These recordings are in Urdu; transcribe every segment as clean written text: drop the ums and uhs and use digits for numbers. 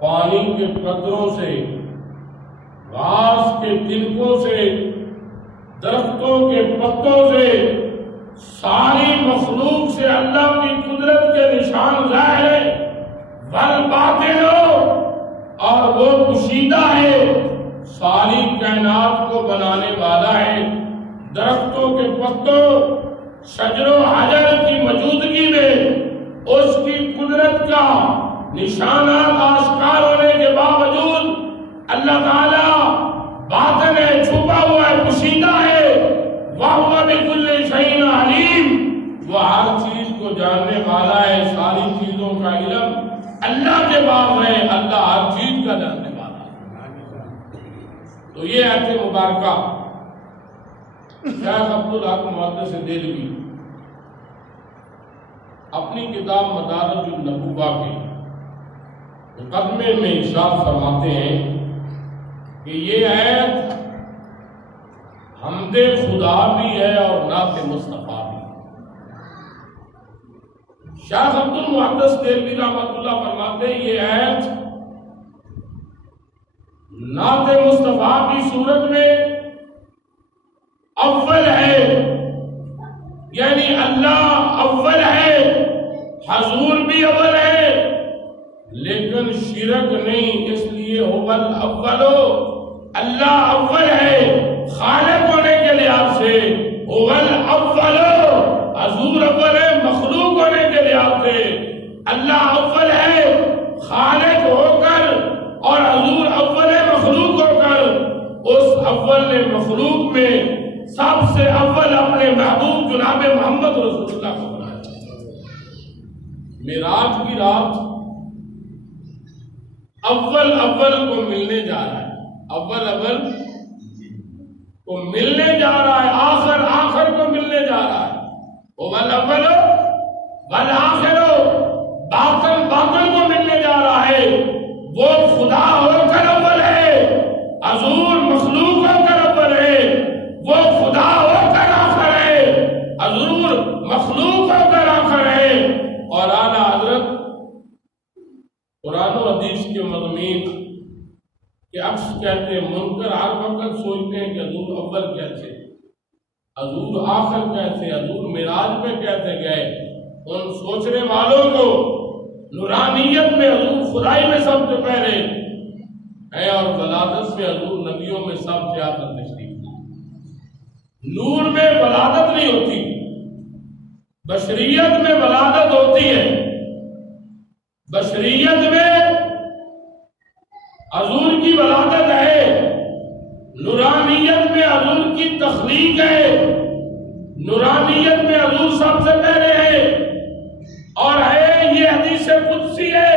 پانی کے قطروں سے، گھاس کے تنکوں سے، درختوں کے پتوں سے، ساری مخلوق سے اللہ کی قدرت کے نشان ظاہر ہے۔ والباطن، اور وہ پوشیدہ ہے، ساری کائنات کو بنانے والا ہے۔ درختوں کے پتوں، شجر و حجر کی موجودگی میں اس کی قدرت کا نشانات آشکار ہونے کے باوجود اللہ تعالیٰ باطن ہے، چھپا ہوا ہے، پوشیدہ ہے۔ وَهُوَ بِكُلِّ شَيْءٍ عَلِيمٌ، وہ ہر چیز کو جاننے والا ہے، ساری چیزوں کا علم اللہ کے پاس ہے، اللہ ہر چیز کا جاننے والا ہے۔ تو یہ آیت مبارکہ شیخ عبدالحق محدث دہلوی اپنی کتاب مدارج النبوہ کے مقدمے میں ارشاد فرماتے ہیں کہ یہ آیت حمد خدا بھی ہے اور نعت مصطفیٰ بھی۔ شیخ عبد المحدث دہلوی رحمۃ اللہ فرماتے ہیں یہ آیت نعت مصطفیٰ کی صورت میں اول ہے، یعنی اللہ اول ہے، حضور بھی اول ہے، لیکن شرک نہیں، اس لیے هو الاول، اللہ اول ہے خالق ہونے کے لحاظ سے، هو الاول، حضور اول ہے مخلوق ہونے کے لحاظ سے۔ اللہ اول ہے خالق ہو کر اور حضور اول ہے مخلوق ہو کر۔ اس اول نے مخلوق میں سب سے اول اپنے محبوب جناب محمد رسول اللہ کو بنایا۔ معراج کی رات اول کو ملنے جا رہا ہے، اول کو ملنے جا رہا ہے، آخر کو ملنے جا رہا ہے۔ اول والآخر، باطن کو ملنے جا رہا ہے۔ وہ خدا ہو کر اول ہے، حضور مخلوق ہو کر اول ہے۔ وہ خدا ہو کر آخر ہے، حضور مخلوق ہو کر آخر ہے۔ اور اعلیٰ حضرت قرآن و حدیث کے مضامین کے عکس کہتے ہیں، منکر ہر وقت سوچتے ہیں کہ حضور اول کیسے، حضور آخر کیسے، حضور معراج پہ کیسے گئے۔ ان سوچنے والوں کو نورانیت میں حضور خدائی میں سب سے پہلے ہے، اور ولادت میں حضور نبیوں میں سب سے آخر تشریف۔ نور میں ولادت نہیں ہوتی، بشریت میں ولادت ہوتی ہے۔ بشریت میں حضور کی ولادت ہے، نورانیت میں حضور کی تخلیق ہے، نورانیت میں حضور سب سے پہلے ہے۔ اور ہے یہ حدیث قدسی ہے،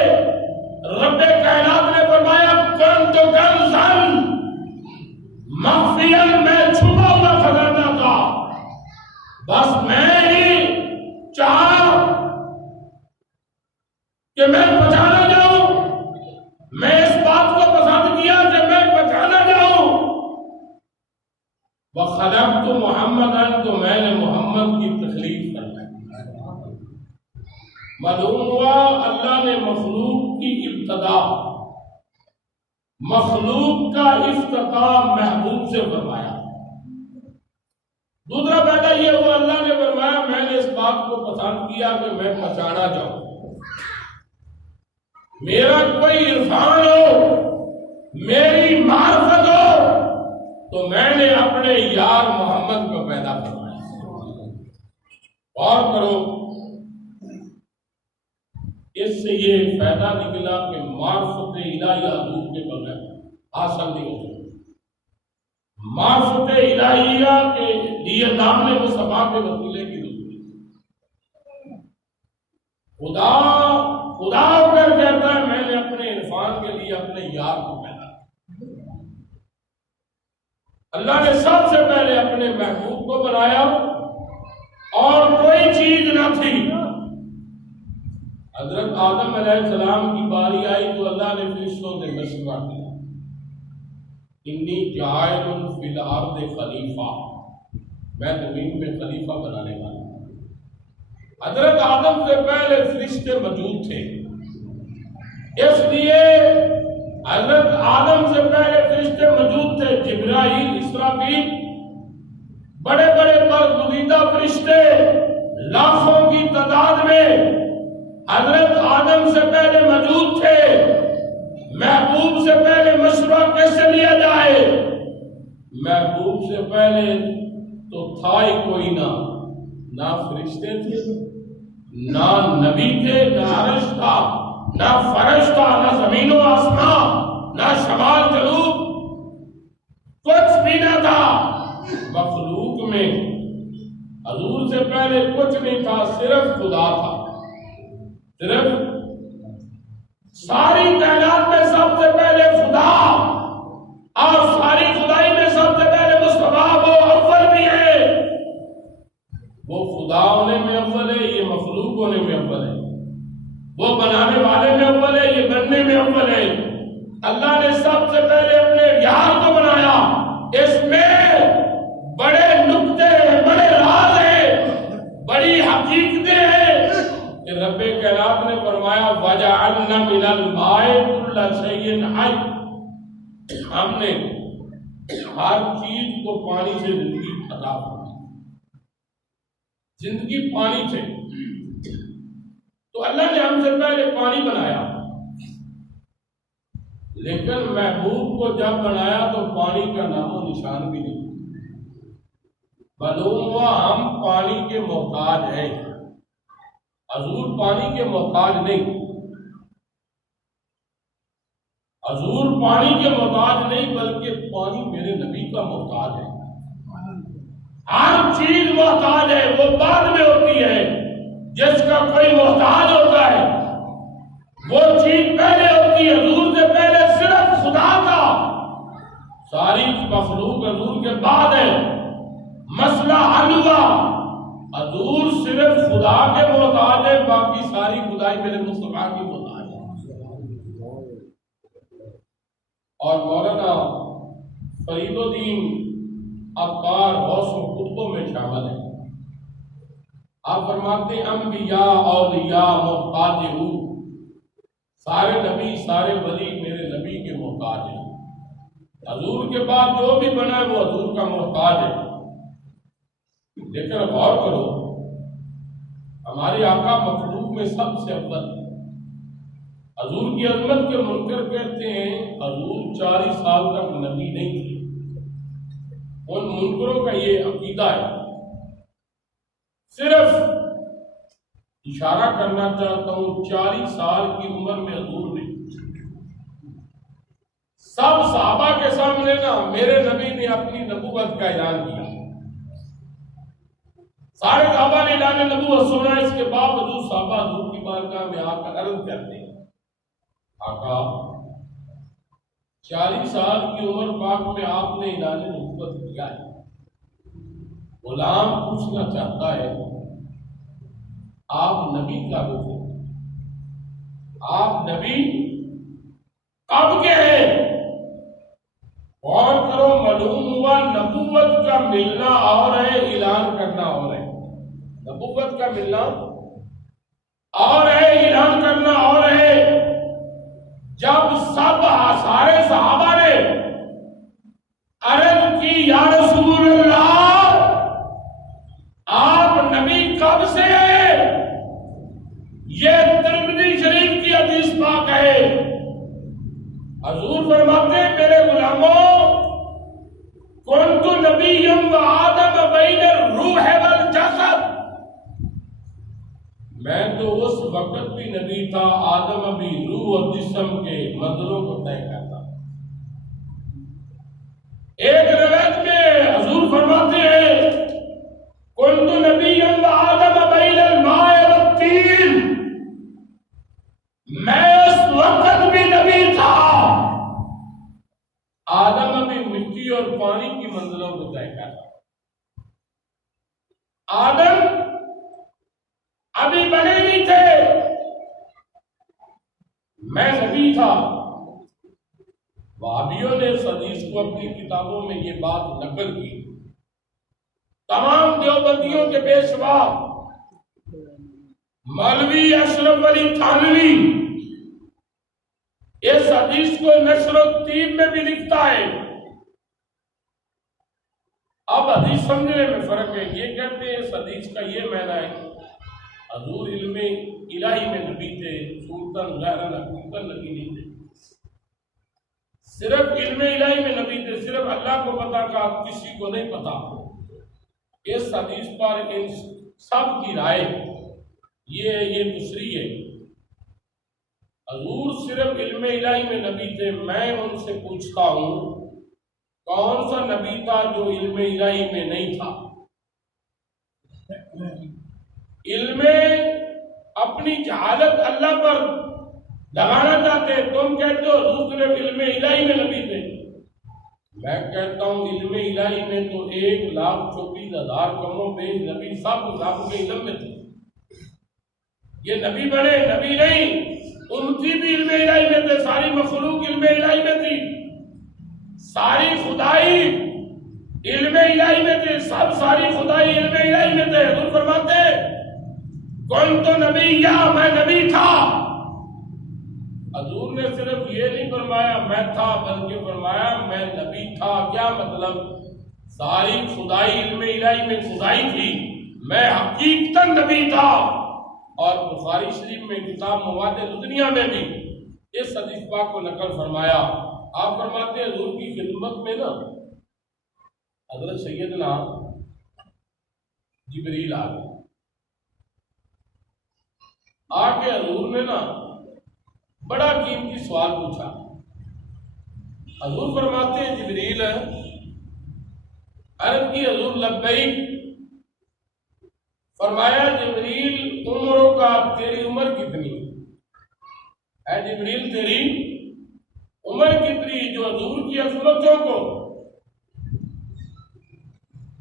رب کائنات نے فرمایا کنت کنزا مخفیا، میں چھپا ہوا خزانہ تھا، بس میں ہی چاہا کہ میں پہچانا جاؤں، میں اس بات کو پسند کیا کہ میں پہچانا جاؤں۔ وخلقت محمدا، تو میں نے محمد کی تخلیق کرنا۔ معلوم ہوا اللہ نے مخلوق کی ابتدا، مخلوق کا افتتاح محبوب سے فرمایا۔ دوسرا پیدا یہ ہوا اللہ نے فرمایا میں نے اس بات کو پسند کیا کہ میں پہچانا جاؤں، میرا کوئی عرفان ہو، میری معرفت ہو، تو میں نے اپنے یار محمد کو پیدا فرمایا۔ غور کرو، اس سے یہ فائدہ نکلا کہ معرفت الہی حضور کے بغیر حاصل نہیں ہو سکتی۔ معرفت الہیہ کے لیے دامن مصطفیٰ کے وسیلے کی ضرورت ہے۔ خدا ہو کر کہتا ہے میں نے اپنے عرفان کے لیے اپنے یار کو پیدا کیا۔ اللہ نے سب سے پہلے اپنے محبوب کو بنایا، اور کوئی چیز نہ تھی۔ حضرت آدم علیہ السلام کی باری آئی تو اللہ نے فرشتوں سے مشورہ دیا، انی جاعل فی الارض خلیفہ، میں زمین میں خلیفہ بنانے والا ہوں۔ حضرت آدم سے پہلے فرشتے موجود تھے، اس لیے حضرت آدم سے پہلے فرشتے موجود تھے، جبرائیل، اسرافیل، بڑے بڑے برگزیدہ فرشتے لاکھوں کی تعداد میں حضرت آدم سے پہلے موجود تھے۔ محبوب سے پہلے مشورہ کیسے لیا جائے؟ محبوب سے پہلے تو تھا ہی کوئی نہ فرشتے تھے، نہ نبی تھے، نہ عرش تھا، نہ فرش تھا، نہ زمین و آسمان، نہ شمال جنوب، کچھ بھی نہ تھا مخلوق میں۔ حضور سے پہلے کچھ نہیں تھا، صرف خدا تھا، صرف ساری کائنات میں سب سے پہلے خدا، اور ساری خدائی میں سب سے پہلے مصطفیٰ وہ اول بھی ہے۔ وہ خدا ہونے میں اول ہے، یہ مخلوق ہونے میں اول ہے، وہ بنانے والے میں اول ہے، یہ بننے میں اول ہے۔ اللہ نے سب سے پہلے اپنے یار کو بنایا، اس میں بڑے نکتے ہیں، بڑے راز ہیں، بڑی حقیقتیں ہیں کہ رب کائنات نے فرمایا وَجَعَلْنَا مِنَ الْمَاءِ كُلَّ شَيْءٍ حَيٍّ، ہم نے ہر چیز کو پانی سے زندگی عطا فرمائی، زندگی پانی سے۔ تو اللہ نے ہم سے پہلے پانی بنایا، لیکن محبوب کو جب بنایا تو پانی کا نام و نشان بھی نہیں۔ معلوم ہوا ہم پانی کے محتاج ہیں، حضور پانی کے محتاج نہیں، حضور پانی کے محتاج نہیں، بلکہ پانی میرے نبی کا محتاج ہے۔ ہر چیز محتاج ہے، وہ بعد میں ہوتی ہے۔ جس کا کوئی محتاج ہوتا ہے وہ چیز پہلے ہوتی ہے۔ حضور سے پہلے صرف خدا تھا، ساری مخلوق حضور کے بعد ہے۔ مسئلہ حل ہوا، حضور صرف خدا کے محتاج ہے، باقی ساری خدائی میرے مصطفیٰ کی محتاج ہے۔ اور مولانا فرید الدین عطار غوث القطب میں شامل ہے۔ آپ فرماتے ہیں انبیاء اولیاء محتاج ہوں، سارے نبی سارے ولی میرے نبی کے محتاج ہیں۔ حضور کے بعد جو بھی بنا ہے وہ حضور کا محتاج ہے۔ لیکن غور کرو، ہمارے آقا مخلوق میں سب سے اول، حضور کی عظمت کے منکر کہتے ہیں حضور 40 سال تک نبی نہیں تھے۔ ان منکروں کا یہ عقیدہ ہے۔ صرف اشارہ کرنا چاہتا ہوں، 40 سال کی عمر میں حضور نے سب صحابہ کے سامنے میرے نبی نے اپنی نبوت کا اعلان کیا۔ سارے صحابہ نے اعلان نبوت سنا، اس کے باوجود صحابہ حضور کی بارگاہ میں آ کر عرض کرتے ہیں آقا 40 سال کی عمر پاک میں آپ نے اعلان نبوت کیا ہے، غلام پوچھنا چاہتا ہے آپ نبی کب تھے؟ آپ نبی کب کے ہیں؟ غور کرو، معلوم ہوا نبوت کا ملنا اور ہے، اعلان کرنا اور ہے۔ نبوت کا ملنا اور ہے، اعلان کرنا اور ہے۔ جب سارے صحابہ نے عرض کی یا رسول اللہ آپ نبی کب سے ہیں؟ یہ ترمذی شریف کی حدیث پاک ہے۔ حضور فرماتے ہیں میرے غلاموں، کنت نبیا وآدم بین الروح والجسد، میں تو اس وقت بھی نبی تھا، آدم بھی روح اور جسم کے منزلوں کو طے کرتا۔ ایک روایت میں حضور فرماتے ہیں کنت نبیا وآدم بین الماء والطین، میں اس وقت بھی نبی تھا، آدم بھی مٹی اور پانی کی منزلوں کو طے کرتا۔ آدم ابھی بنے نہیں تھے، میں نبی تھا۔ وہابیوں نے اس حدیث کو اپنی کتابوں میں یہ بات نقل کی۔ تمام دیوبندیوں کے پیشوا مولوی اشرف علی تھانوی اس حدیث کو نشر و طیب میں بھی لکھتا ہے۔ اب حدیث سمجھنے میں فرق ہے، یہ کہتے ہیں اس حدیث کا یہ معنی ہے حضور علم الہی میں نبی تھے، صورتاً ظاہراً حقیقتاً نبی نہیں تھے، صرف علم الہی میں نبی تھے، صرف اللہ کو پتا کا کسی کو نہیں پتا۔ اس حدیث پر ان سب کی رائے یہ دوسری ہے، حضور صرف علم الہی میں نبی تھے۔ میں ان سے پوچھتا ہوں کون سا نبی تھا جو علم الہی میں نہیں تھا؟ علم اپنی جہالت اللہ پر لگانا چاہتے، تم کہتے ہو حضور صرف علم الہی میں نبی تھے، میں کہتا ہوں علم الہی میں تو 1,24,000 کم و بیش نبی سب رب کے علم میں تھے۔ یہ نبی بنے نبی نہیں، امتی بھی علم الہی میں تھے، ساری مخلوق علم الہی میں تھی، ساری خدائی علم الہی میں تھے، سب ساری خدائی علم الہی میں تھے۔ حضور فرماتے کون تو نبی یا میں نبی تھا۔ حضور نے صرف یہ نہیں فرمایا میں تھا، بلکہ فرمایا میں نبی تھا۔ کیا مطلب؟ ساری خدائی علم الہی میں خدائی تھی، میں حقیقتاً نبی تھا۔ اور بخاری شریف میں کتاب مواد دنیا میں بھی اس حدیث پاک کو نقل فرمایا۔ آپ فرماتے ہیں حضور کی خدمت میں نا حضرت سیدنا جبریل آ گئے، آ کے حضور نے نا بڑا قیمتی سوال پوچھا۔ حضور فرماتے ہیں جبریل عرض کی حضور لبیک، فرمایا جبریل عمروں کا تیری عمر کتنی ہے؟ جبریل تیری عمر کتنی؟ جو حضور کی عظمتوں کو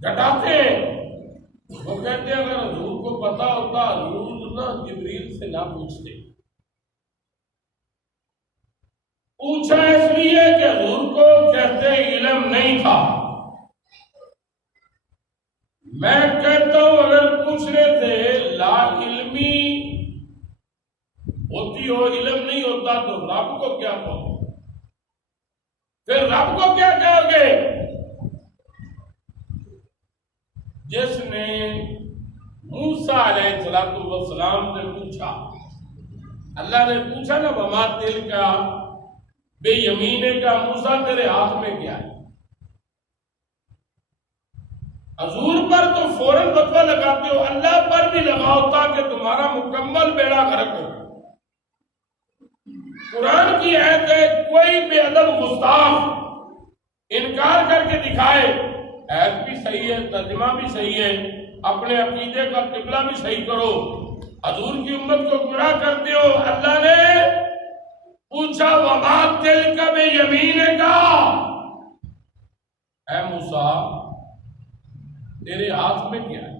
گھٹاتے ہیں وہ کہتے ہیں اگر حضور کو پتا ہوتا حضور نہ جبریل سے نہ پوچھتے، پوچھا اس لیے کہ حضور کو کہتے علم نہیں تھا۔ میں کہتا ہوں اگر پوچھنے سے لا علمی ہوتی ہو، علم نہیں ہوتا تو رب کو کیا کہو؟ پھر رب کو کیا کہو گے؟ جس نے موسیٰ علیہ السلام سے پوچھا، اللہ نے پوچھا نا وما تلک بے یمینے کا، موسیٰ تیرے ہاتھ میں کیا ہے؟ حضور پر تو فوراً فتویٰ لگاتے ہو، اللہ پر بھی لگاؤ تاکہ تمہارا مکمل بیڑا غرق ہو۔ قرآن کی آیت ہے کوئی بے ادب گستاخ انکار کر کے دکھائے، آیت بھی صحیح ہے، ترجمہ بھی صحیح ہے، اپنے عقیدے کا قبلہ بھی صحیح کرو، حضور کی امت کو گمراہ کرتے ہو۔ اللہ نے پوچھا وما تلک بیمینک، اے موسیٰ تیرے ہاتھ میں کیا ہے؟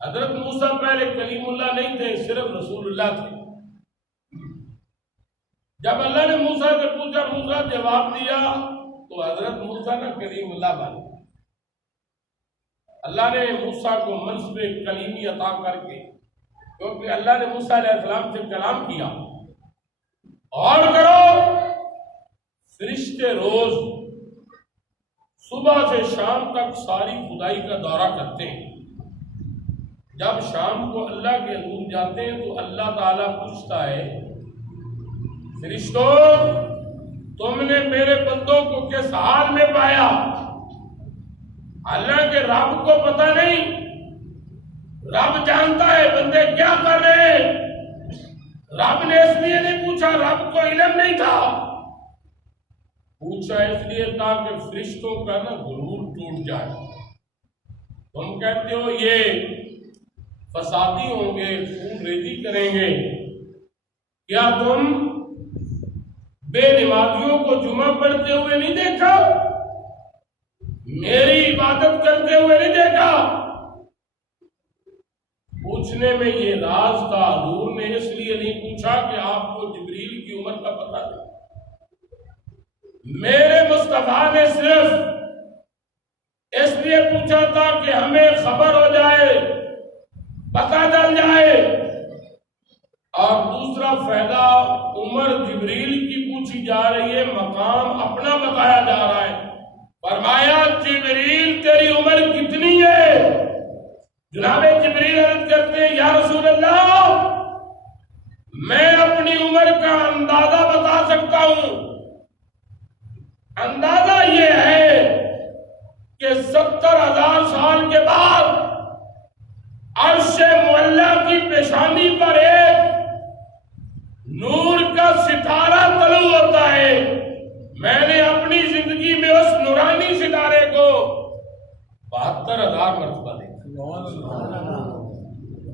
حضرت موسیٰ پہلے کلیم اللہ نہیں تھے، صرف رسول اللہ تھے۔ جب اللہ نے موسیٰ سے پوچھا، موسیٰ جواب دیا تو حضرت موسیٰ نے کلیم اللہ بن گئے۔ اللہ نے موسیٰ کو منصب کلیمی عطا کر کے، کیونکہ اللہ نے موسیٰ علیہ السلام سے کلام کیا، اور کرو فرشتے روز صبح سے شام تک ساری خدائی کا دورہ کرتے ہیں۔ جب شام کو اللہ کے حضور جاتے ہیں تو اللہ تعالیٰ پوچھتا ہے فرشتوں تم نے میرے بندوں کو کس حال میں پایا؟ اللہ کے رب کو پتہ نہیں، رب جانتا ہے بندے کیا کر رہے ہیں۔ رب نے اس لیے نہیں پوچھا، رب کو علم نہیں تھا، پوچھا اس لیے تاکہ فرشتوں کا نا غرور ٹوٹ جائے۔ تم کہتے ہو یہ فسادی ہوں گے، خون ریزی کریں گے، کیا تم بے نمازیوں کو جمعہ پڑھتے ہوئے نہیں دیکھا؟ میری عبادت کرتے ہوئے نہیں دیکھا؟ پوچھنے میں یہ راز تھا، حضور نے اس لیے نہیں پوچھا کہ آپ کو جبریل کی عمر کا پتہ نہیں، میرے مصطفیٰ نے صرف اس لیے پوچھا تھا کہ ہمیں خبر ہو جائے، پتہ چل جائے اور دوسرا فائدہ عمر جبریل کی پوچھی جا رہی ہے، مقام اپنا بتایا جا رہا ہے۔ فرمایا جبریل تیری عمر کتنی ہے؟ جناب جبریل عرض کرتے ہیں یا رسول اللہ میں اپنی عمر کا اندازہ بتا سکتا ہوں، اندازہ یہ ہے کہ 70,000 سال کے بعد عرش معلیٰ کی پیشانی پر ایک نور کا ستارہ طلوع ہوتا ہے۔ میں نے اپنی زندگی میں اس نورانی ستارے کو 72,000 مرتبہ دیکھا،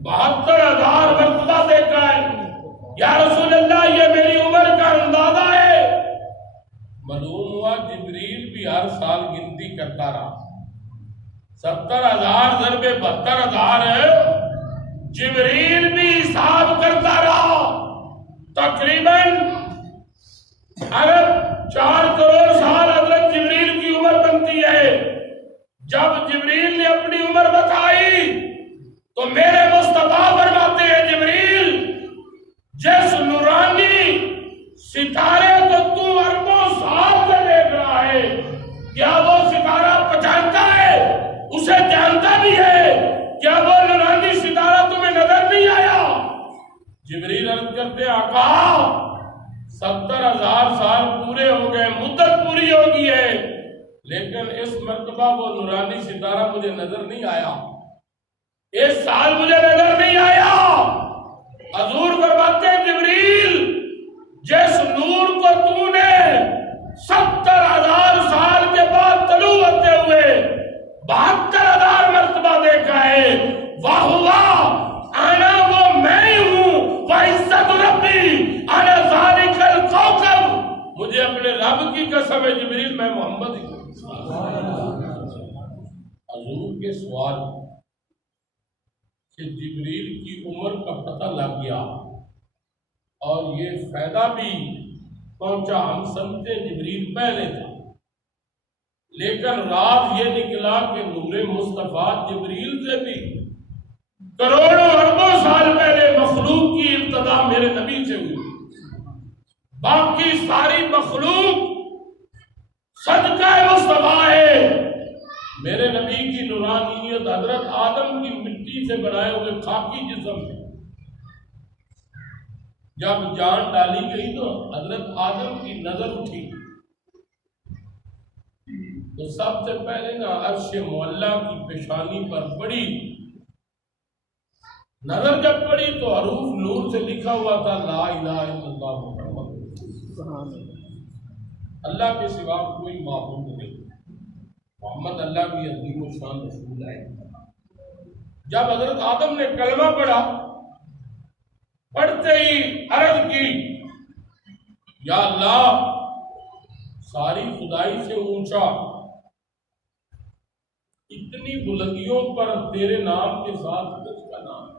72,000 مرتبہ دیکھا ہے۔ یا رسول اللہ یہ میری عمر کا اندازہ ہے۔ معلوم ہوا جبریل بھی ہر سال گنتی کرتا رہا، 70,000 ضرب 72,000 جبریل بھی حساب کرتا رہا۔ تقریباً ارب 4 کروڑ سال حضرت جبریل کی عمر بنتی ہے۔ جب جبریل نے اپنی عمر بتائی تو میرے مصطفیٰ فرماتے ہیں جبریل جس نورانی ستارے کو تو اربوں سال سے دیکھ رہا ہے کیا وہ ستارہ پہچانتا ہے، اسے جانتا بھی ہے؟ کیا وہ نورانی ستارہ تمہیں نظر نہیں آیا؟ جبریل عرض کرتے آقا 70,000 سال پورے ہو گئے، مدت پوری ہو گئی ہے، لیکن اس مرتبہ وہ نورانی ستارہ مجھے نظر نہیں آیا، اس سال مجھے نظر نہیں آیا۔ حضور فرماتے ہیں جبریل جس نور کو تو نے 70,000 سال کے بعد طلوع ہوتے ہوئے 72,000 مرتبہ دیکھا ہے، انا وہ میں ہوں، وعزت ربی انا ذالک الکوکب، مجھے اپنے رب کی قسم ہے جبریل میں محمد ہی ہوں۔ حضور کے سوال کہ جبریل کی عمر کا پتہ لگ گیا اور یہ فائدہ بھی پہنچا، ہم سمجھتے جبریل پہلے تھا، لیکن رات یہ نکلا کہ نور مصطفیٰ جبریل سے بھی کروڑوں اربوں سال پہلے مخلوق کی ابتدا میرے نبی سے ہوئی، باقی ساری مخلوق صدقہ مصطفیٰ ہے۔ میرے نبی کی نورانیت حضرت آدم کی مٹی سے بنائے ہوئے خاکی جسم میں جب جان ڈالی گئی تو حضرت آدم کی نظر اٹھی تو سب سے پہلے نا عرش معلیٰ کی پیشانی پر پڑی، نظر جب پڑی تو حروف نور سے لکھا ہوا تھا لا الہ الا اللہ محمد، اللہ کے سوا کوئی معبود نہیں، محمد اللہ کی عظیم و شان رسول ہے۔ جب حضرت آدم نے کلمہ پڑھا، پڑھتے ہی عرض کی یا اللہ ساری خدائی سے اونچا، اتنی بلندیوں پر تیرے نام کے ساتھ کس کا نام ہے؟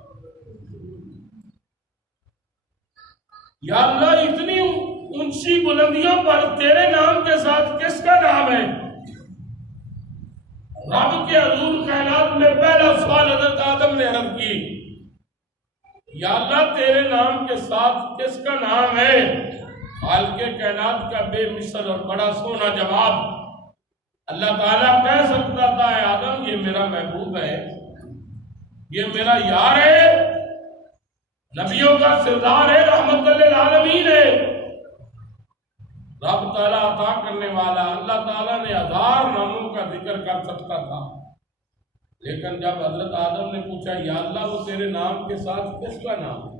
یا اللہ اتنی اونچی بلندیوں پر تیرے نام کے ساتھ کس کا نام ہے؟ رب کے حضور کائنات میں پہلا سوال حضرت آدم نے عرض کی یا اللہ تیرے نام کے ساتھ کس کا نام ہے؟ خالق کائنات کا بے مثل اور بڑا سونا جواب، اللہ تعالیٰ کہہ سکتا تھا اے آدم یہ میرا محبوب ہے، یہ میرا یار ہے، نبیوں کا سردار ہے، رحمت للعالمین ہے، رب تعالیٰ عطا کرنے والا، اللہ تعالیٰ نے 1000 ناموں کا ذکر کر سکتا تھا، لیکن جب حضرت آدم نے پوچھا یا اللہ وہ تیرے نام کے ساتھ کس کا نام ہے،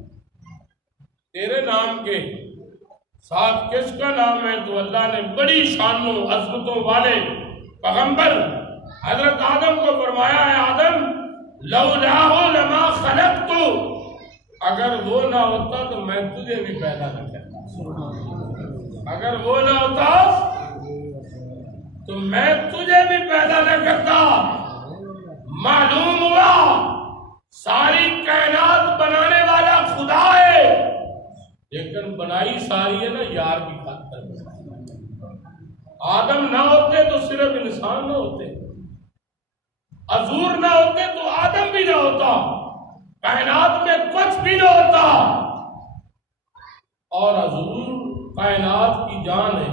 تیرے نام کے ساتھ کس کا نام ہے، تو اللہ نے بڑی شانوں عظمتوں والے پیغمبر حضرت آدم کو فرمایا ہے آدم لولا لما خلقت، اگر وہ نہ ہوتا تو میں تجھے بھی پیدا نہ کرتا، اگر وہ نہ ہوتا تو میں تجھے بھی پیدا نہ کرتا۔ معلوم ہوا ساری کائنات بنانے والا خدا ہے، لیکن بنائی ساری ہے نا یار کی خاطر۔ آدم نہ ہوتے تو صرف انسان نہ ہوتے، حضور نہ ہوتے تو آدم بھی نہ ہوتا، کائنات میں کچھ بھی نہ ہوتا، اور حضور کائنات کی جان ہے۔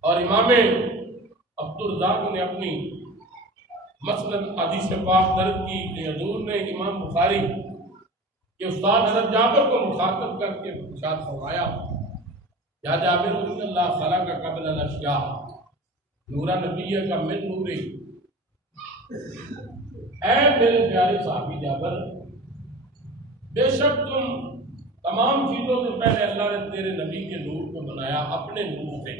اور امام عبدالرزاق نے اپنی مسند حدیث پاک درج کی کہ حضور نے امام بخاری کہ استاد حضرت جابر کو مخاطب کر کے ارشاد فرمایا، یا جابر ان اللہ خلق قبل الاشیاء نورا نبی کا من نوری، اے میرے پیارے صحابی جابر، بے شک تم تمام چیزوں سے پہلے اللہ نے تیرے نبی کے نور کو بنایا اپنے نور سے،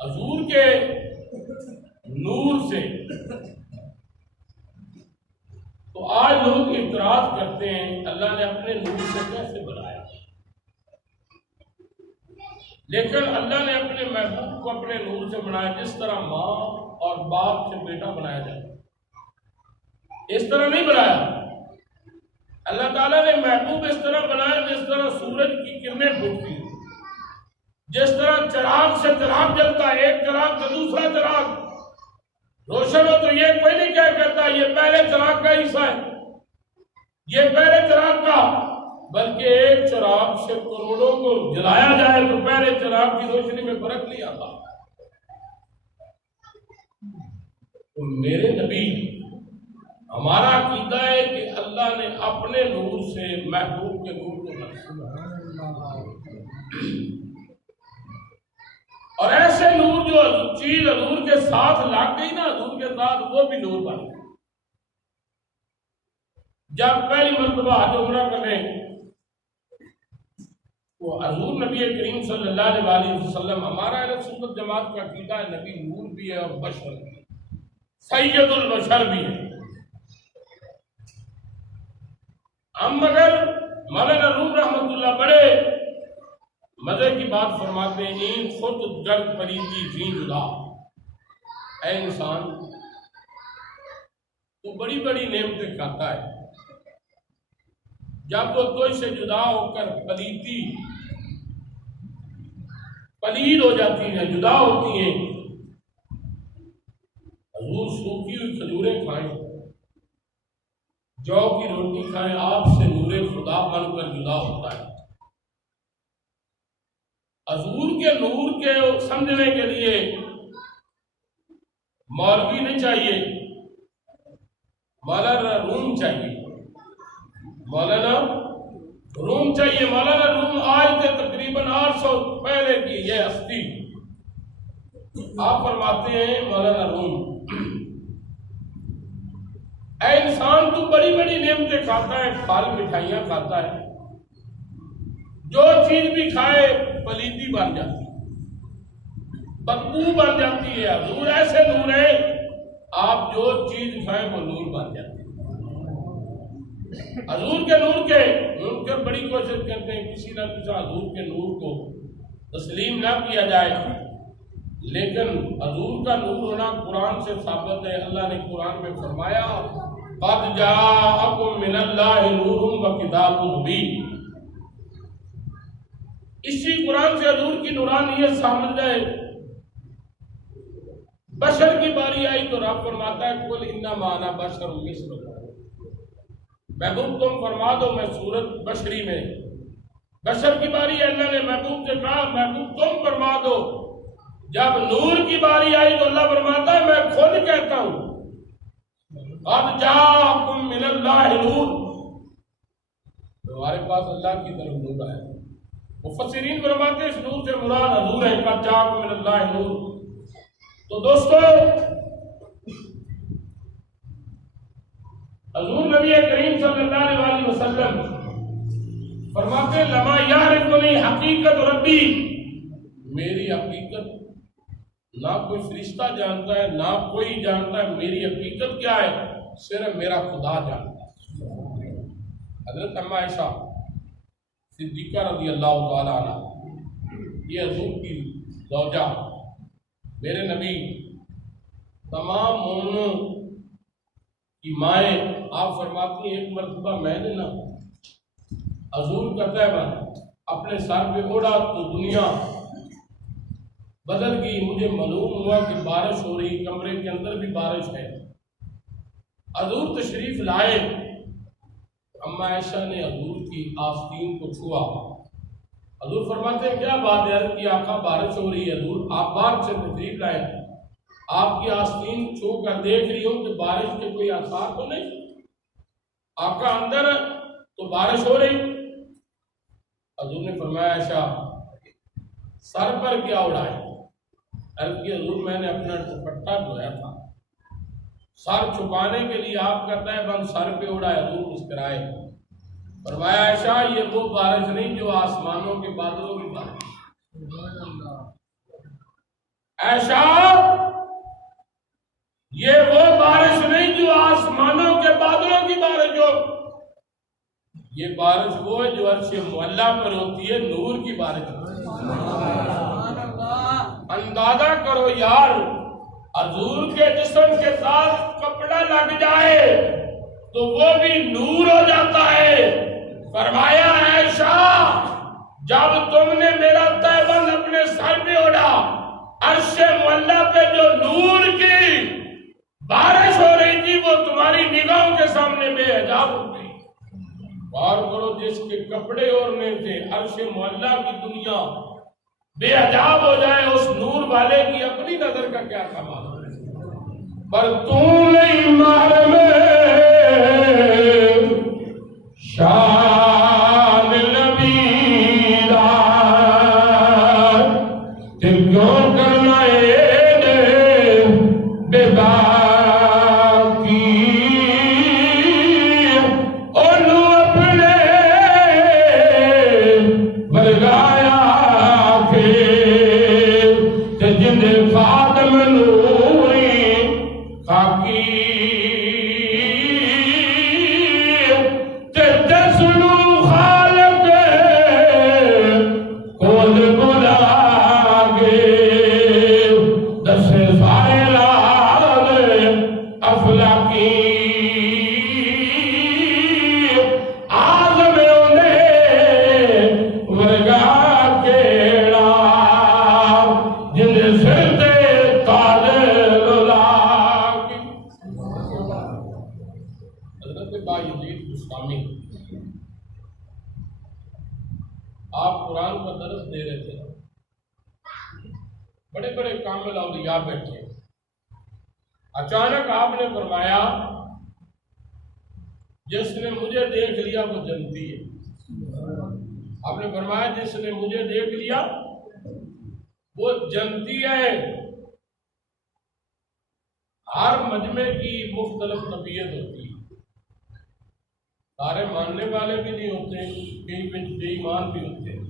حضور کے نور سے۔ تو آج لوگ اعتراض کرتے ہیں اللہ نے اپنے نور سے کیسے بنایا، لیکن اللہ نے اپنے محبوب کو اپنے نور سے بنایا، جس طرح ماں اور باپ سے بیٹا بنایا جائے اس طرح نہیں بنایا۔ اللہ تعالیٰ نے محبوب اس طرح بنایا جس طرح سورج کی کرنیں پھوٹتی ہیں، جس طرح چراغ سے چراغ جلتا ہے، ایک چراغ سے دوسرا چراغ روشن ہو تو یہ کوئی نہیں کیا کہتا یہ پہلے چراغ کا حصہ ہے، یہ پہلے چراغ کا، بلکہ ایک چراغ سے کروڑوں کو جلایا جائے تو پہلے چراغ کی روشنی میں فرق نہیں آتا۔ تو میرے نبی، ہمارا عقیدہ ہے کہ اللہ نے اپنے نور سے محبوب کے نور کو بنایا، اور ایسے نور جو چیز حضور کے ساتھ لگ گئی نا، حضور کے ساتھ وہ بھی نور بن گئی۔ جب پہلی مرتبہ حج عمرہ کریں تو حضور نبی کریم صلی اللہ علیہ وسلم، ہمارا اہل سنت جماعت کا عقیدہ ہے نبی نور بھی ہے اور بشر بھی ہے، سید البشر بھی ہے۔ ہم مگر مولانا روم رحمۃ اللہ بڑے مزے کی بات فرماتے ہیں، این خود جگ پریتی جی جدا، اے انسان تو بڑی بڑی نعمتیں کھاتا ہے، جب وہ تو سے جدا ہو کر پلید ہو جاتی ہیں، جدا ہوتی ہیں۔ حضور سوکھی ہوئی کھجوریں کھائیں، جو کی روٹی کھائیں، آپ سے نور خدا بن کر جدا ہوتا ہے۔ حضور کے نور کے سمجھنے کے لیے مولوی نہیں چاہیے، مولانا روم چاہیے، مولانا روم چاہیے۔ مولانا روم آج سے تقریباً 800 پہلے کی یہ ہستی، آپ فرماتے ہیں مولانا روم، اے انسان تو بڑی بڑی نعمتیں کھاتا ہے، پھل مٹھائیاں کھاتا ہے، جو چیز بھی کھائے پلیتی بن جاتی ہے، بدبو بن جاتی ہے۔ حضور ایسے نور ہے، آپ جو چیز کھائیں وہ نور بن جاتی ہے۔ حضور کے نور کے منکر بڑی کوشش کرتے ہیں کسی نہ کسی حضور کے نور کو تسلیم نہ کیا جائے، لیکن حضور کا نور ہونا قرآن سے ثابت ہے۔ اللہ نے قرآن میں فرمایا قد جاءکم من اللہ نور و کتاب مبین، اسی قرآن سے حضور کی نورانیت سامنے ہے۔ بشر کی باری آئی تو رب فرماتا ہے قل انما انا بشر مثلکم، محبوب تم فرما دو میں صورت بشری میں۔ بشر کی باری ہے، اللہ نے محبوب سے کہا محبوب تم فرما دو۔ جب نور کی باری آئی تو اللہ فرماتا ہے میں خود کہتا ہوں قد جاءکم من اللہ نور، تمہارے پاس اللہ کی طرف نور ہے۔ مفسرین فرماتے ہیں اس نور سے مراد حضور ہے، قد جاءکم من اللہ نور۔ تو دوستو حضور نبی کریم صلی اللہ علیہ وسلم فرماتے ہیں لما یعرفنی حقیقت ربی، میری حقیقت نہ کوئی فرشتہ جانتا ہے نہ کوئی جانتا ہے، میری حقیقت کیا ہے صرف میرا خدا جانتا ہے۔ حضرت اما عائشہ صدیقہ رضی اللہ تعالی عنہ، یہ حضور کی زوجہ، میرے نبی تمام مومنوں کی مائیں، آپ فرماتی ہیں ایک مرتبہ میں نے نا حضور کا تہبہ اپنے سر پہ اوڑھا تو دنیا بدل گئی، مجھے معلوم ہوا کہ بارش ہو رہی، کمرے کے اندر بھی بارش ہے۔ حضور تشریف لائے، اما عائشہ نے حضور کی آستین کو چھوا. حضور فرماتے ہیں کیا بات ہے؟ عرض کی آقا بارش ہو رہی ہے. حضور آپ باہر سے تشریف لائے, آپ کی آستین چھو کر دیکھ رہی ہوں کہ بارش کے کوئی آثار تو نہیں. آقا اندر تو بارش ہو رہی. حضور نے فرمایا عائشہ سر پر کیا اڑائے؟ عرض کی حضور میں نے اپنا دوپٹہ دھویا تھا. سر چھپانے کے لیے آپ کا تہ بند سر پہ اڑا. حضور مسکرائے. فرمایا عائشہ یہ وہ بارش نہیں جو آسمانوں کے بادلوں کی بارش. عائشہ یہ وہ بارش نہیں جو آسمانوں کے بادلوں کی بارش ہو. یہ بارش وہ ہے جو عرش معلیٰ پر ہوتی ہے, نور کی بارش. اندازہ کرو یار, حضور کے جسم کے ساتھ کپڑا لگ جائے تو وہ بھی نور ہو جاتا ہے. فرمایا عائشہ جب تم نے میرا تہبند اپنے سر پہ اڑا, عرش معلیٰ پہ جو نور کی بارش ہو رہی تھی وہ تمہاری نگاہوں کے سامنے بے حجاب ہو گئی. غور کرو, جس کے کپڑے اوڑھنے تھے عرش معلیٰ کی دنیا بے حجاب ہو جائے, اس نور والے کی اپنی نظر کا کیا کمال ہے. پر تم نہیں مار میں شان نبی دار تم کیوں کرنا ہے بے باکی انہوں اپنے بلگایا کے جن خاتم نوری خاکی آپ قرآن کا درس دے رہے تھے, بڑے بڑے کامل اولیاء بیٹھے. اچانک آپ نے فرمایا جس نے مجھے دیکھ لیا وہ جنتی ہے. آپ نے فرمایا جس نے مجھے دیکھ لیا وہ جنتی ہے. ہر مجمع کی مختلف طبیعت ہوتی ہے. سارے ماننے والے بھی نہیں ہوتے, کئی بے ایمان بھی ہوتے ہیں,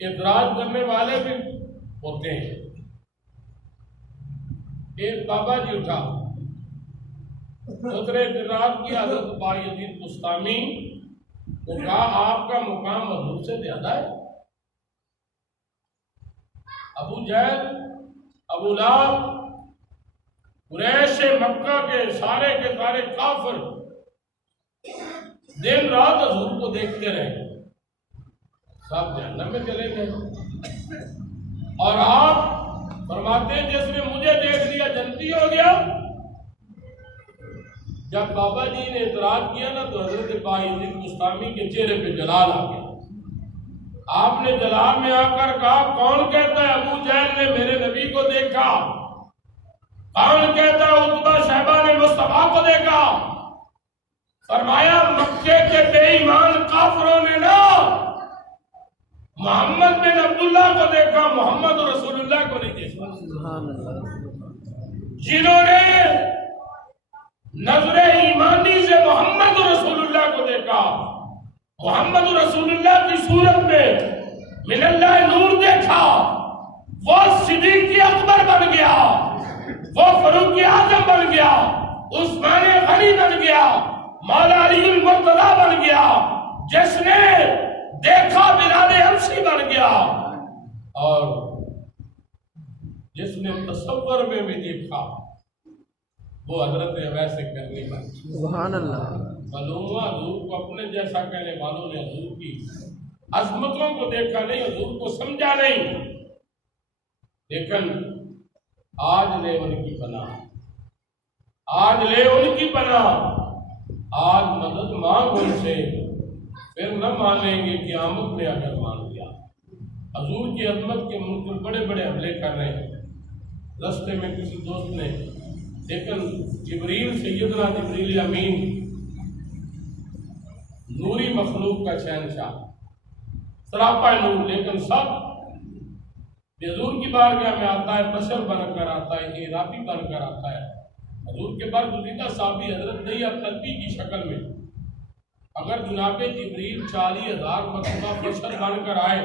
اعتراض کرنے والے بھی ہوتے ہیں. ایک بابا جی اٹھا, دوسرے اعتراض کیا حضرت بایزید بستامی کو, کہا آپ کا مقام حضور سے زیادہ ہے. ابو جہل, ابو لہب, قریش مکہ کے سارے کافر دن رات حضور کو دیکھتے رہے, سب جہنم میں چلے گئے. اور آپ فرماتے ہیں جس نے مجھے دیکھ لیا جنتی ہو گیا. جب بابا جی نے اعتراض کیا نا تو حضرت بایزید بستامی کے چہرے پہ جلال آ گیا. آپ نے جلال میں آ کر کہا کون کہتا ہے ابو جہل نے میرے نبی کو دیکھا؟ کون کہتا ہے عتبہ شیبہ نے مصطفیٰ کو دیکھا؟ فرمایا مکے کے بے ایمان کافروں نے نا محمد بن عبداللہ کو دیکھا, محمد رسول اللہ کو نہیں دیکھا. جنہوں نے نظر ایمانی سے محمد رسول اللہ کو دیکھا, محمد رسول اللہ کی صورت میں من اللہ نور دیکھا, وہ صدیق اکبر بن گیا, وہ فاروق اعظم بن گیا, عثمان غنی بن گیا, مولا علی المرتضیٰ بن گیا. جس نے دیکھا بلال حبشی بن گیا, اور جس نے تصور میں بھی دیکھا وہ حضرت اویس کرنی بن گیا. سبحان اللہ. معلوم ہوا حضور کو اپنے جیسا کہنے والوں نے حضور کی عظمتوں کو دیکھا نہیں, حضور کو سمجھا نہیں. لیکن آج نے ان کی پناہ, آج لے ان کی پناہ، آج مدد مانگ ان سے، پھر نہ مانیں گے قیامت میں اگر مان لیا۔ حضور کی عظمت کے منکر بڑے بڑے حملے کر رہے ہیں۔ رستے میں کسی دوست نے لیکن جبریل، سیدنا جبریل امین، نوری مخلوق کا شہنشاہ، سراپا نور، لیکن سب حضور کی بارگاہ میں آتا ہے، بشر بن کر آتا ہے، ارادی بن کر آتا ہے۔ حضور کے برگزیدہ صحابی حضرت دیا تلبی کی شکل میں، اگر جناب جبریل 40,000 مرتبہ بشر بن کر آئے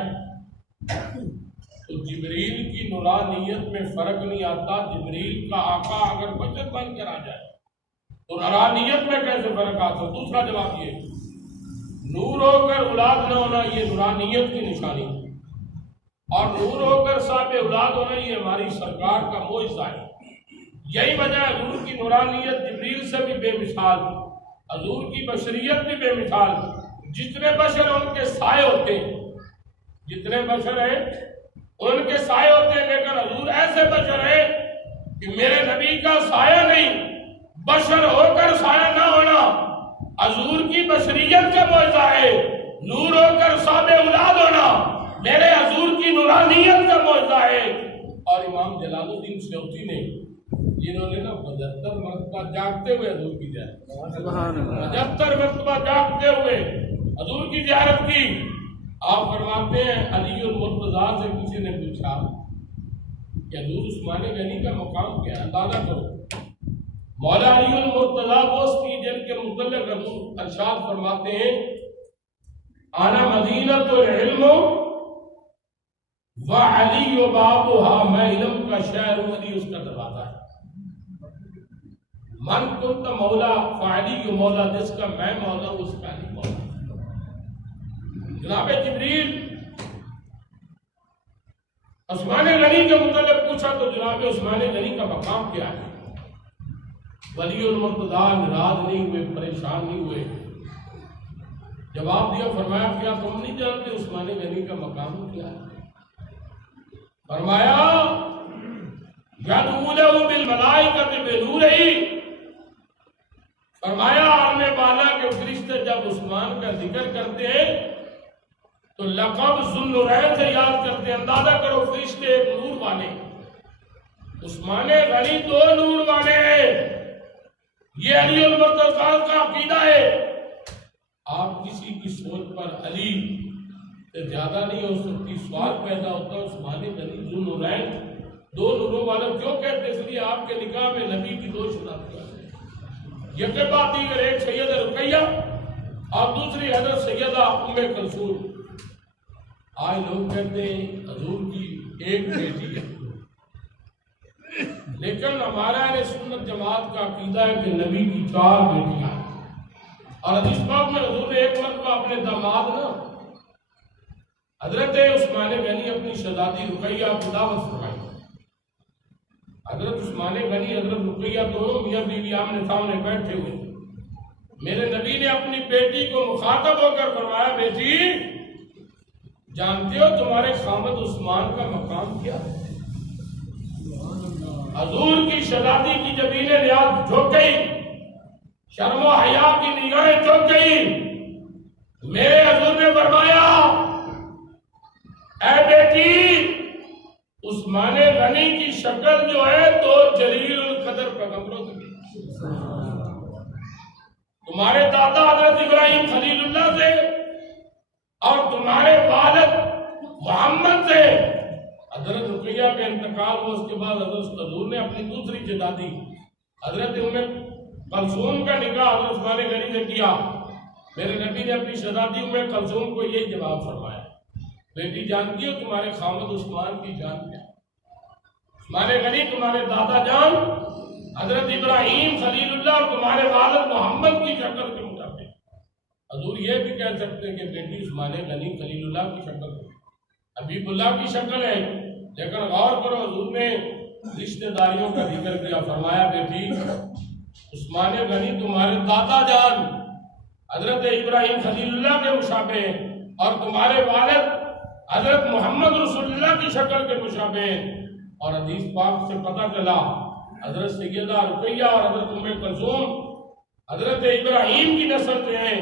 تو جبریل کی نورانیت میں فرق نہیں آتا۔ جبریل کا آقا اگر بشر بن کر آ جائے تو نورانیت میں کیسے فرق آتا؟ دوسرا جواب یہ، نور ہو کر اولاد نہ ہونا یہ نورانیت کی نشانی، اور نور ہو کر صاحب اولاد ہونا یہ ہماری سرکار کا معجزہ ہے۔ یہی وجہ ہے حضور کی نورانیت جبریل سے بھی بے مثال، حضور کی بشریت بھی بے مثال۔ جتنے بشر ان کے سائے ہوتے ہیں، جتنے بشر ہیں ان کے سائے ہوتے ہیں، لیکن حضور ایسے بشر ہیں کہ میرے نبی کا سایہ نہیں، بشر ہو کر سایہ نہ ہونا حضور کی بشریت کا معجزہ ہے۔ نور ہو کر صاحب اولاد ہونا میرے حضور کی نورانیت کا معجزہ ہے۔ اور امام جلال الدین سیوطی نے، جنہوں نے 75 مرتبہ جاگتے ہوئے حضور کی زیارت، 75 مرتبہ جاگتے ہوئے حضور کی زیارت کی، آپ فرماتے ہیں علی المرتضیٰ سے کسی نے پوچھا کہ حضور عثمان غنی کا مقام کیا ہے، اندازہ کرو۔ مولا علی المرتضیٰ وہ تھی جن کے متعلق حضور ارشاد فرماتے ہیں انا مدینۃ العلم وعلی بابها، میں علم کا شہر ہوں، علی اس کا دروازہ ہے۔ من کنت مولا فعلی مولا، جس کا میں مولا ہوں اس کا علی مولا۔ جناب جبریل عثمان غنی کے متعلق پوچھا تو جناب عثمان غنی کا مقام کیا ہے؟ ولی المرتضیٰ ناراض نہیں ہوئے، پریشان نہیں ہوئے، جواب دیا، فرمایا کیا تم نہیں جانتے عثمان غنی کا مقام کیا ہے؟ فرمایا یدعو لہ بالملائکۃ بنورہ، فرمایا عالم بالا کے فرشتے جب عثمان کا ذکر کرتے ہیں تو لقب ذوالنورین سے یاد کرتے ہیں۔ اندازہ کرو فرشتے ایک نور والے، عثمان غنی 2 نور والے ہیں۔ یہ علی المرتضیٰ کا عقیدہ ہے۔ آپ کسی کی سوچ پر علی سے زیادہ نہیں ہو سکتی، سوال پیدا ہوتا ہے عثمان غنی ذوالنورین 2 نوروں والا کیوں کہتے؟ اس لیے آپ کے نکاح میں نبی کی 2 شناختیں ہیں، یہ کے بعد دیگر، ایک سیدہ رقیہ اور دوسری حضرت سیدہ ام کلثوم۔ آج لوگ کہتے ہیں حضور کی ایک بیٹی ہے، لیکن ہمارا اہل سنت جماعت کا عقیدہ ہے کہ نبی کی 4 بیٹیاں ہیں۔ اور حدیث پاک میں حضور نے ایک مرتبہ اپنے داماد نا حضرت عثمان غنی اپنی شہزادی رقیہ کو دعوت فرمائی۔ حضرت عثمان غنی حضرت رقیہ دونوں میاں بیوی آمنے سامنے بیٹھے ہوئے، میرے نبی نے اپنی بیٹی کو مخاطب ہو کر فرمایا، بیٹی جانتے ہو تمہارے خامد عثمان کا مقام کیا ہے؟ حضور کی شہزادی کی جبینیں ریاض جھک گئی، شرم و حیا کی نگاہیں جھک گئی۔ میرے حضور نے فرمایا، اے بیٹی عثمان غنی کی شکل جو ہے تو جلیل القدر پیغمبروں کی، تمہارے دادا حضرت ابراہیم خلیل اللہ سے اور تمہارے والد محمد سے۔ حضرت رقیہ کا انتقال ہوا، اس کے بعد حضرت حضور نے اپنی دوسری شہزادی حضرت ام کلثوم کا نکاح حضرت عثمان غنی سے کیا۔ میرے نبی نے اپنی شہزادی ام کلثوم کو یہی جواب فرمایا، بیٹی جانتی ہو تمہارے خامد عثمان کی جان کیا؟ عثمان غنی تمہارے دادا جان حضرت ابراہیم خلیل اللہ اور تمہارے والد محمد کی شکل کے مطابق۔ حضور یہ بھی کہہ سکتے ہیں کہ بیٹی عثمان غنی خلیل اللہ کی شکل ہے، حبیب اللہ کی شکل ہے، لیکن غور کرو حضور نے رشتہ داریوں کا ذکر کیا، فرمایا بیٹی عثمان غنی تمہارے دادا جان حضرت ابراہیم خلیل اللہ کے مشابہ ہیں اور تمہارے والد حضرت محمد رسول اللہ کی شکل کے مشابہ ہیں۔ اور حدیث پاک سے پتہ چلا حضرت سیدہ رقیہ اور حضرت ام کلثوم حضرت ابراہیم کی نسل سے ہیں،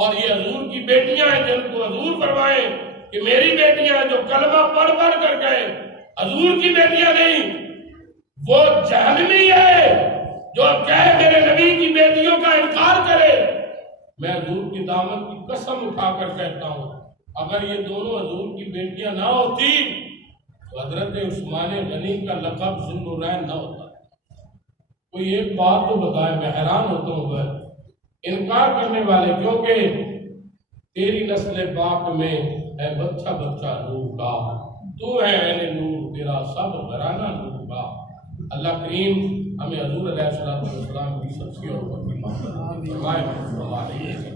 اور یہ حضور کی بیٹیاں ہیں جن کو حضور فرمائیں کہ میری بیٹیاں جو کلمہ پڑھ پڑھ کر گئے، حضور کی بیٹیاں نہیں، وہ جہنمی ہے جو کہے میرے نبی کی بیٹیوں کا انکار کرے۔ میں حضور کی دامن کی قسم اٹھا کر کہتا ہوں اگر یہ دونوں حضور کی بیٹیاں نہ ہوتی تو حضرت عثمان غنی کا لقب ذو النورین نہ ہوتا۔ کوئی ایک بات تو بتائے، میں حیران ہوتا ہوں بھائی انکار کرنے والے، کیونکہ تیری نسل پاک میں ہے بچہ بچہ نور کا، تو ہے اہل نور، تیرا سب گھرانہ نور کا۔ اللہ کریم ہمیں حضور علیہ السلام کی شخصیت اور محبت فرمائے۔